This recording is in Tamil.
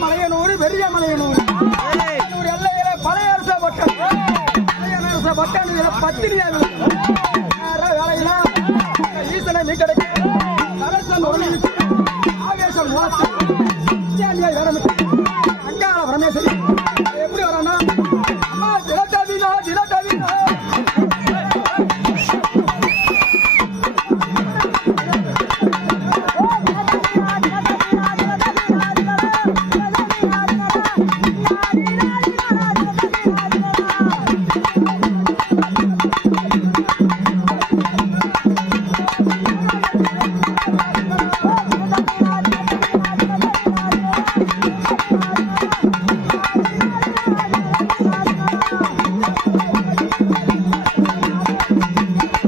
மலையனூர் பெரிய மலையனூர் எல்லையில பழைய அரச பட்டம் பட்டம் பத்திரியாக வேலையெல்லாம் ஈசனை நீ கிடைக்கும் ஆவேசம் வேற